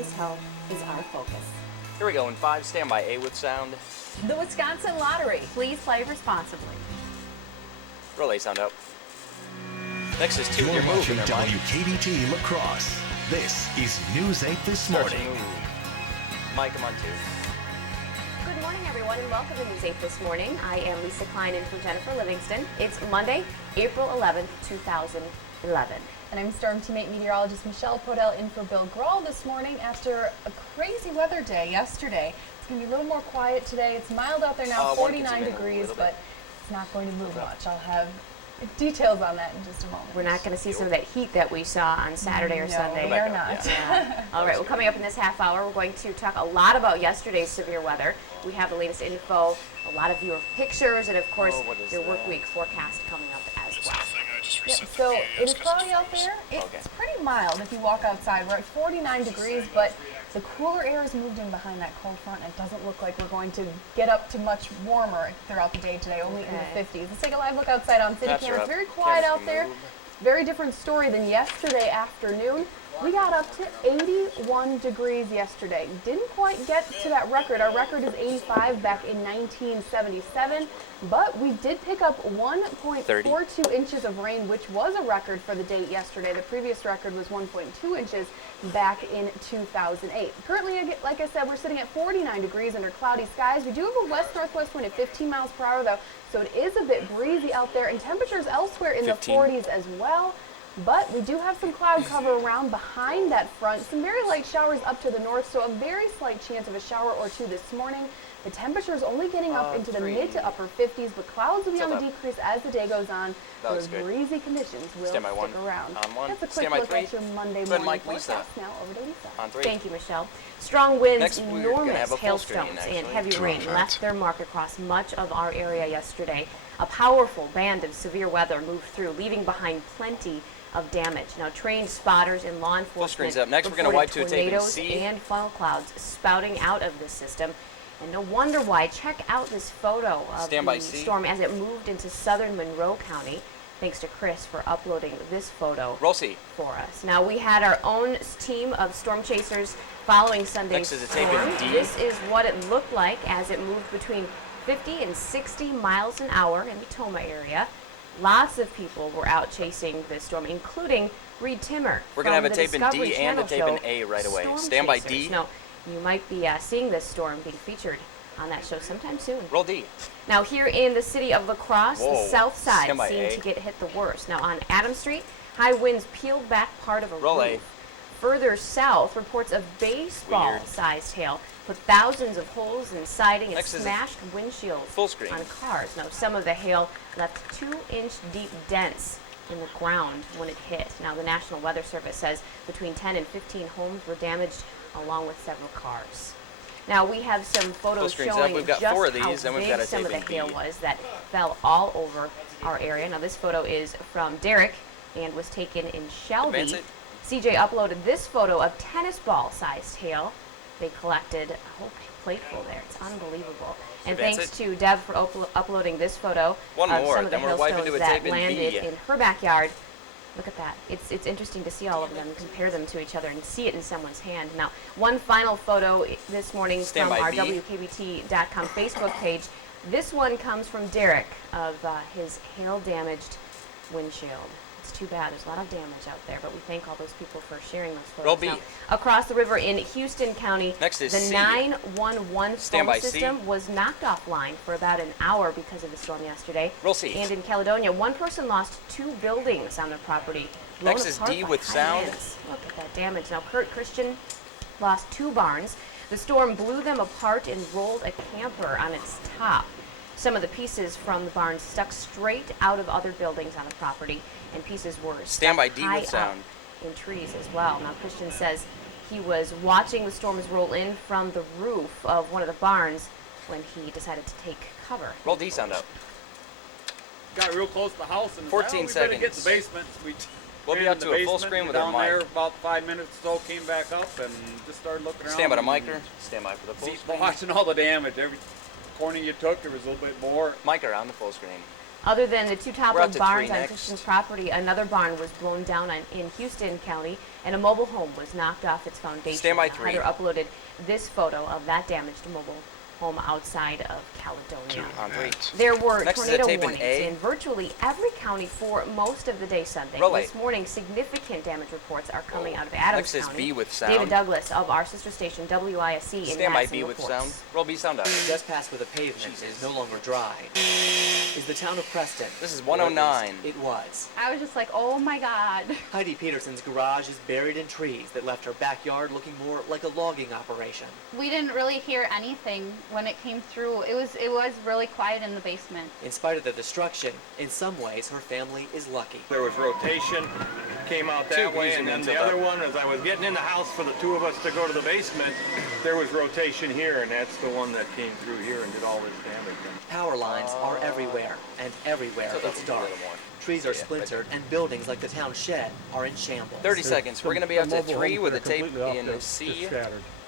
family's health is our focus. Here we go in 5, stand by A with sound. The Wisconsin Lottery. Please play responsibly. Roll A sound up. Next is 2 with your You're move. watching in there, Mike. WKBT Lacrosse. This is News 8 This Starts Morning. your move. Mike, I'm on 2. Good morning, everyone, and welcome to News 8 This Morning. I am Lisa Klein in for Jennifer Livingston. It's Monday, April 11th, 2011. And I'm Storm Teammate Meteorologist Michelle Podell in for Bill Grohl this morning after a crazy weather day yesterday. It's going to be a little more quiet today. It's mild out there now, 49 degrees, but it's not going to move much. I'll have details on that in just a moment. We're not going to see some of that heat that we saw on Saturday or Sunday. No, we are not. Yeah. All right, well, coming up in this half hour, we're going to talk a lot about yesterday's severe weather. We have the latest info, a lot of your pictures, and of course, your work week forecast coming up as well. Yep, so it is cloudy out there. It's pretty mild if you walk outside. We're at 49 degrees, but the cooler air is moved in behind that cold front, and it doesn't look like we're going to get up to much warmer throughout the day today, only in the 50s. Let's take a live look outside on City Cam. It's very quiet out there. Very different story than yesterday afternoon. We got up to 81 degrees yesterday. Didn't quite get to that record. Our record is 85 back in 1977, but we did pick up 1.42 inches of rain, which was a record for the date yesterday. The previous record was 1.2 inches back in 2008. Currently, like I said, we're sitting at 49 degrees under cloudy skies. We do have a west-northwest wind at 15 miles per hour, though, so it is a bit breezy out there, and temperatures elsewhere in the 40s as well. But we do have some cloud cover around behind that front. Some very light showers up to the north, so a very slight chance of a shower or two this morning. The temperature is only getting up into the mid to upper 50s, but clouds will be on the decrease as the day goes on. Those breezy conditions will stick around. That's a quick look at your Monday morning forecast. Now over to Lisa. Thank you, Michelle. Strong winds, enormous hailstones, and heavy rain left their mark across much of our area yesterday. A powerful band of severe weather moved through, leaving behind plenty of damage. Now, trained spotters and law enforcement reported tornadoes and funnel clouds spouting out of this system. And no wonder why. Check out this photo of the storm as it moved into southern Monroe County. Thanks to Chris for uploading this photo for us. Now, we had our own team of storm chasers following Sunday's storm. This is what it looked like as it moved between 50 and 60 miles an hour in the Toma area. Lots of people were out chasing this storm, including Reed Timmer. We're going to have a tape in D and a tape in A right away. Stand by D. Now, you might be seeing this storm being featured on that show sometime soon. Roll D. Now, here in the city of La Crosse, the south side seemed to get hit the worst. Now, on Adams Street, high winds peeled back part of a roof. Further south, reports of baseball-sized hail put thousands of holes in siding and smashed windshields on cars. Now, some of the hail left 2-inch deep dents in the ground when it hit. Now, the National Weather Service says between 10 and 15 homes were damaged, along with several cars. Now, we have some photos showing just how big some of the hail was that fell all over our area. Now, this photo is from Derek and was taken in Shelby. CJ uploaded this photo of tennis ball-sized hail. They collected a whole plateful there. It's unbelievable. And thanks to Deb for uploading this photo of some of the hailstones that landed in her backyard. Look at that. It's interesting to see all of them, compare them to each other, and see it in someone's hand. Now, one final photo this morning from our WKBT.com Facebook page. This one comes from Derek of his hail-damaged windshield. It's too bad. There's a lot of damage out there, but we thank all those people for sharing those photos. Now, across the river in Houston County, the 911 phone system was knocked offline for about an hour because of the storm yesterday. And in Caledonia, one person lost 2 buildings on their property. Next is D with sound. Look at that damage. Now, Kurt Christian lost 2 barns. The storm blew them apart and rolled a camper on its top. Some of the pieces from the barns stuck straight out of other buildings on the property, and pieces were stuck high up in trees as well. Now, Christian says he was watching the storms roll in from the roof of one of the barns when he decided to take cover. Roll D sound up. Got real close to the house and 14 seconds. Get the basement. We'll be up to a full screen with our mic. Down there about 5 minutes or so, came back up and just started looking around. Stand by the micer. Stand by for the full screen. Watching all the damage. Every corner you took, there was a little bit more. Mic around the full screen. Other than the two We're up toppled to barns 3 on next. Christian's property, another barn was blown down in Houston County, and a mobile home was knocked off its foundation. Stand by Now, 3. Heather uploaded this photo of that damaged mobile home outside of Caledonia. On 3. There were Next is a tornado tape in warnings A. in virtually every county for most of the day Sunday. Relay. This morning, significant damage reports are coming out of Adams Next is County. B with sound. David Douglas of our sister station WISC in Stand by Madison B with reports. sound. Roll B sound up. Just past where the pavement is no longer dry is the town of Preston. This is Or at 109. least It was. I was just like, oh my God. Heidi Peterson's garage is buried in trees that left her backyard looking more like a logging operation. We didn't really hear anything when it came through. It was really quiet in the basement. In spite of the destruction, in some ways her family is lucky. There was rotation, came out that Two way, views and then and the then other tilt one, as I was getting in the house for the two of us to go to the basement, there was rotation here, and that's the one that came through here and did all this damage. Power lines are everywhere, and everywhere So that it's would be the dark. other one. Trees are Yeah, splintered, and buildings like the town shed are in shambles. 30 seconds. We're going to be up to 3 with a tape in C.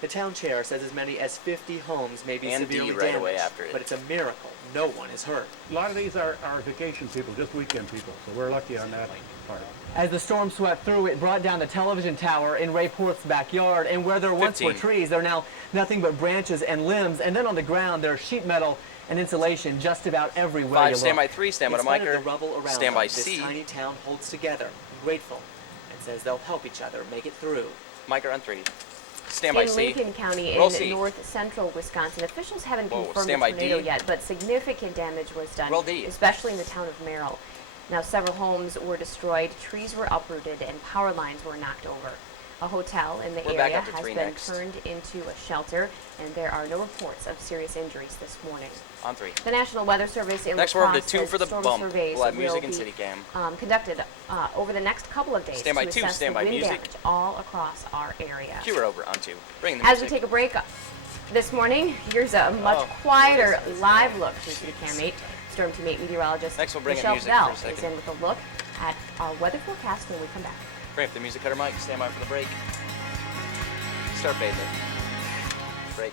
The town chair says as many as 50 homes may be And D severely right damaged, away after it. but it's a miracle no one is hurt. A lot of these are vacation people, just weekend people, so we're lucky on that part. As the storm swept through, it brought down the television tower in Ray Porth's backyard, and where there once were 15. trees, there are now nothing but branches and limbs, and then on the ground there's sheet metal and insulation just about everywhere 5, you stand by look. 3, stand by In the spite of micer. the rubble around Stand by them, this C. tiny town holds together, grateful, and says they'll help each other make it through. Micer on 3. Stand by In C. Lincoln County Roll in C. north central Wisconsin, officials haven't Whoa, confirmed stand the by tornado D. yet, but significant damage was done, Roll D. especially in the town of Merrill. Now, several homes were destroyed, trees were uprooted, and power lines were knocked over. A hotel in the We're back area up to has 3 been next. turned into a shelter, and there are no reports of serious injuries this morning. On 3. The National Weather Service in Next, we're over to LaCrosse 2 says for the storm bump. surveys We'll have will music and be, city cam. conducted over the next couple of days Stand by to 2, assess stand the by wind music. damage all across our area. Cue her over on 2. Bring the As we music. take a break this morning, here's a much Oh, quieter what is this? live look through City Cam 8. Storm Team 8 meteorologist Next, we'll bring in Michelle music for a Bell is second. in with a look at our weather forecast when we come back. Bring up the music cutter mic. Stand by for the break. Start bathing. Break.